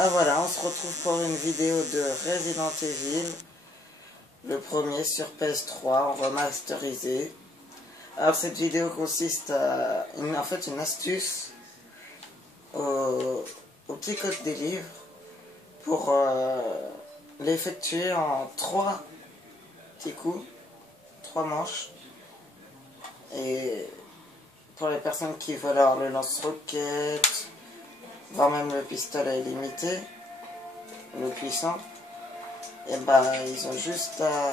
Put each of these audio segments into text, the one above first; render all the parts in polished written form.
Ah voilà, on se retrouve pour une vidéo de Resident Evil, le premier sur PS3 en remasterisé. Alors cette vidéo consiste à en fait une astuce au petit code des livres pour l'effectuer en 3 petits coups, 3 manches. Et pour les personnes qui veulent avoir le lance-roquette, voire même le pistolet illimité, le puissant, et bah ils ont juste à...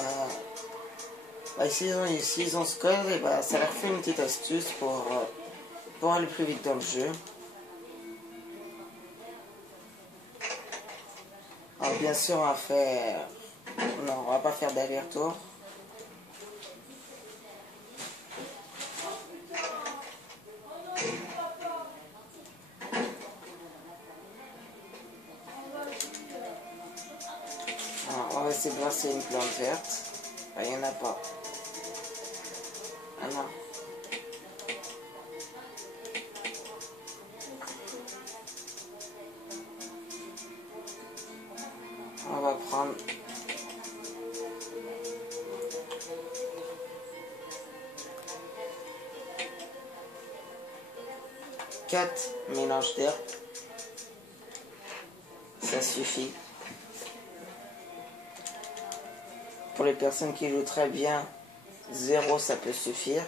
Bah, s'ils ont ce code, et bah ça leur fait une petite astuce pour aller plus vite dans le jeu. Alors bien sûr on va faire... Non, on va pas faire d'aller-retour. Alors, on va essayer de voir s'il y a une plante verte. Bah, il n'y en a pas. Ah non. On va prendre... quatre mélanges d'herbes. Ça suffit. Pour les personnes qui jouent très bien, 0 ça peut suffire.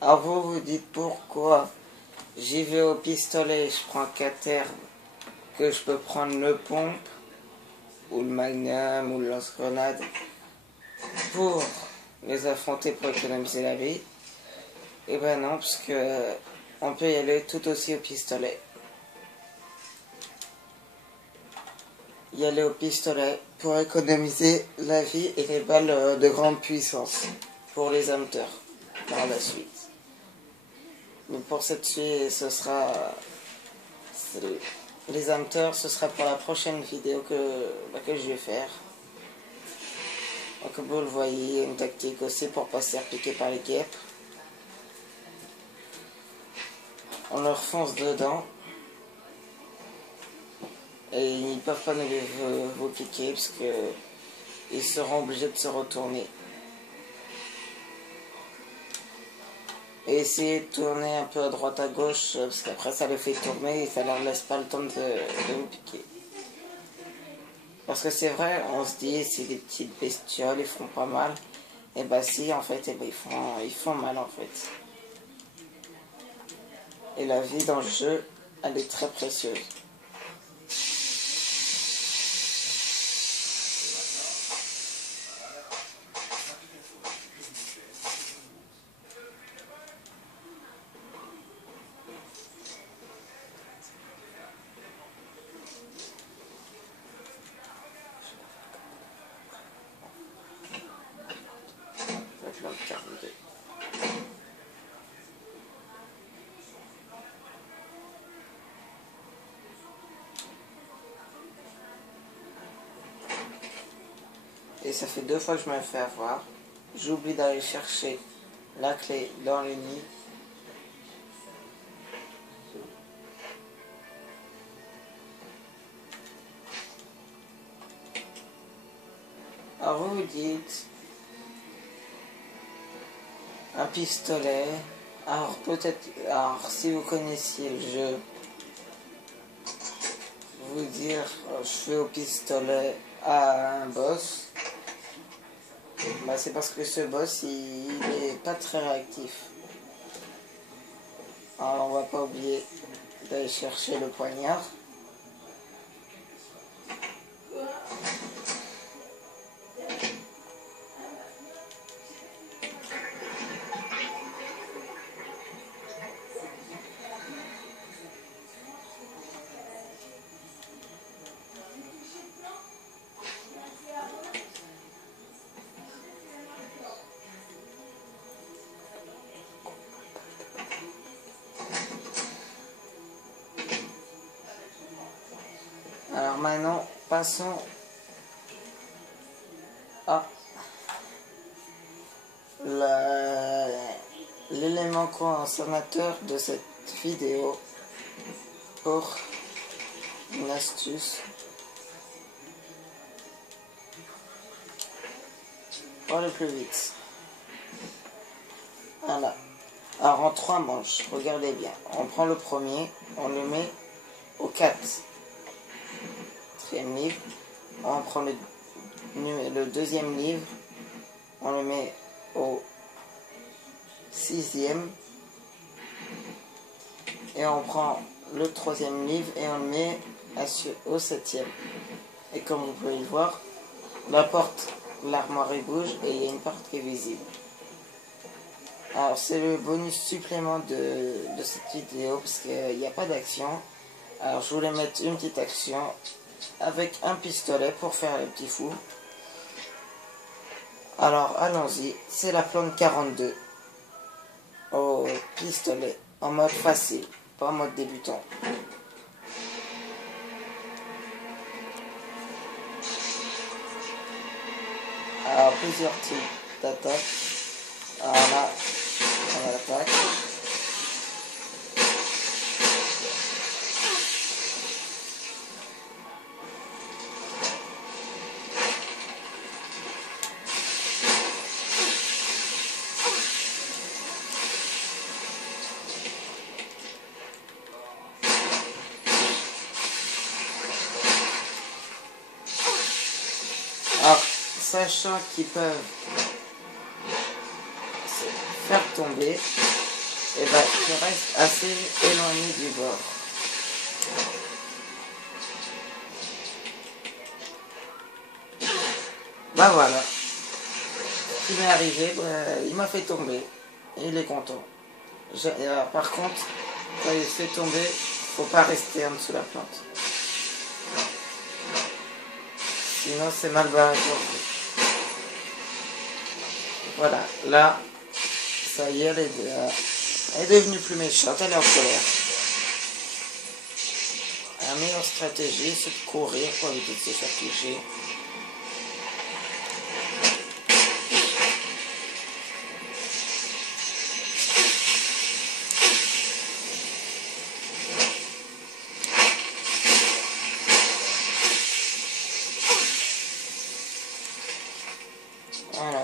Alors vous vous dites pourquoi j'y vais au pistolet, je prends 4 herbes, que je peux prendre le pompe, ou le magnum, ou le lance-grenade, pour les affronter pour économiser la vie. Et ben non, parce que on peut y aller tout aussi au pistolet. Y aller au pistolet pour économiser la vie et les balles de grande puissance pour les hunters par la suite. Mais pour cette suite, ce sera les hunters, ce sera pour la prochaine vidéo que je vais faire. Donc, comme vous le voyez, une tactique aussi pour pas se faire piquer par les guêpes. On leur fonce dedans. Et ils ne peuvent pas vous piquer parce que ils seront obligés de se retourner. Et essayez de tourner un peu à droite à gauche parce qu'après ça les fait tourner et ça leur laisse pas le temps de vous piquer. Parce que c'est vrai, on se dit c'est des petites bestioles, ils font pas mal. Et bah si en fait, et bah, ils font mal en fait. Et la vie dans le jeu, elle est très précieuse. Et ça fait 2 fois que je me fais avoir. J'oublie d'aller chercher la clé dans le nid. Alors vous vous dites, un pistolet, alors peut-être, alors si vous connaissiez le jeu, vous dire, je fais au pistolet à un boss, bah c'est parce que ce boss il est pas très réactif. Alors on va pas oublier d'aller chercher le poignard. Alors maintenant, passons à l'élément consommateur de cette vidéo, pour une astuce pour aller plus vite. Voilà. Alors en 3 manches, regardez bien. On prend le premier, on le met au 4. 4e livre. On prend le deuxième livre, on le met au 6e. Et on prend le 3e livre et on le met au 7e. Et comme vous pouvez le voir, la porte, l'armoire bouge et il y a une porte qui est visible. Alors c'est le bonus supplément de cette vidéo parce qu'il n'y a pas d'action. Alors je voulais mettre une petite action avec un pistolet pour faire les petits fous. Alors allons-y, c'est la plante 42 au pistolet en mode facile, pas en mode débutant. Alors plusieurs types d'attaques. Alors là, on attaque. Alors, sachant qu'ils peuvent se faire tomber, et ben, tu restes assez éloigné du bord. Bah voilà. Ce qui m'est arrivé, il m'a fait tomber. Et il est content. Par contre, quand il se fait tomber, faut pas rester en dessous de la plante. Sinon c'est mal barré pour vous. Voilà, là, ça y est, elle est devenue plus méchante, elle est en colère. La meilleure stratégie, c'est de courir pour éviter de se faire toucher. Voilà.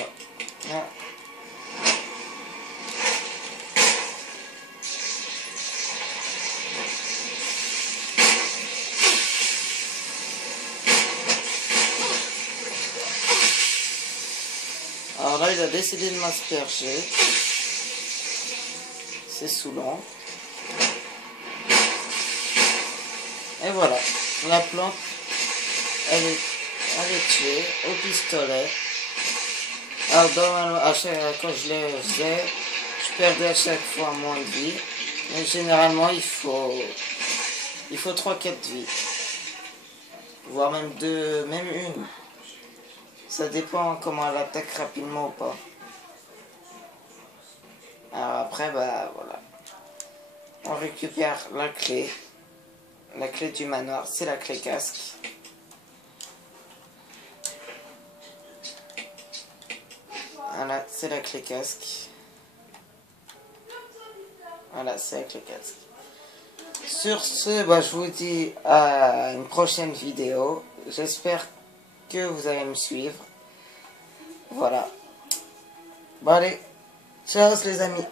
Là. Alors là, il a décidé de m'asperger. C'est saoulant. Et voilà, la plante, elle est tuée au pistolet. Alors quand je le faisais, je perdais à chaque fois moins de vie. Mais généralement, il faut 3-4 vies. Voire même 2, même une. Ça dépend comment elle attaque rapidement ou pas. Alors après, bah voilà. On récupère la clé. La clé du manoir, c'est la clé casque. Voilà, c'est la clé casque. Voilà, c'est la clé casque. Sur ce, bah, je vous dis à une prochaine vidéo. J'espère que vous allez me suivre. Voilà. Bon allez, ciao les amis.